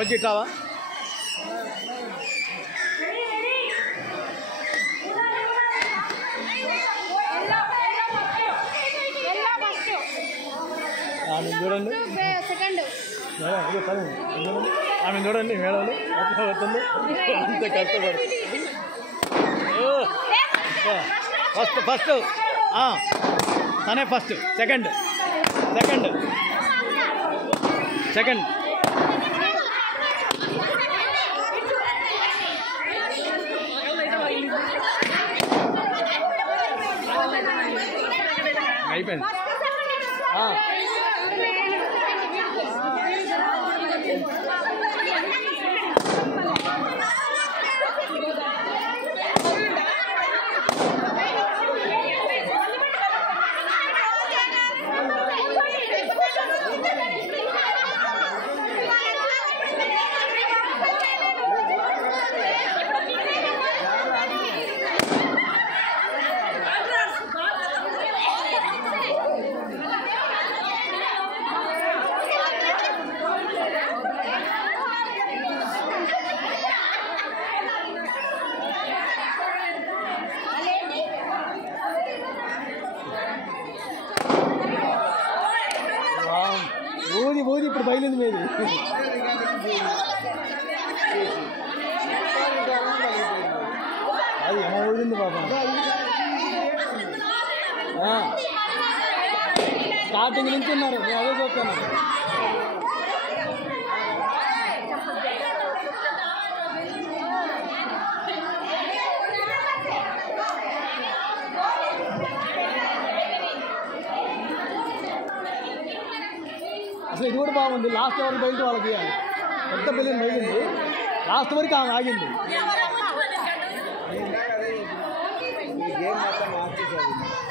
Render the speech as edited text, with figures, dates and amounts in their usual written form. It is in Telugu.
కొంచెం ఇట్లావా చూడండి ఆమె చూడండి మేడం ఎట్లా అవుతుంది అంత కష్టపడు ఫస్ట్ తనే ఫస్ట్ సెకండ్ అయిపోయింది ఊది ఇప్పుడు బయలుంది మీది అది ఏమో ఊడింది పాపం స్టార్టింగ్ నుంచి ఉన్నారు నేను అదే చూస్తాను అసలు ఇది కూడా బాగుంది లాస్ట్ వరకు బయట వాళ్ళకి పెద్ద బిల్లింగ్ బయలుంది లాస్ట్ వరకు ఆమె ఆగింది ఈ గేమ్ మొత్తం మార్చేసారు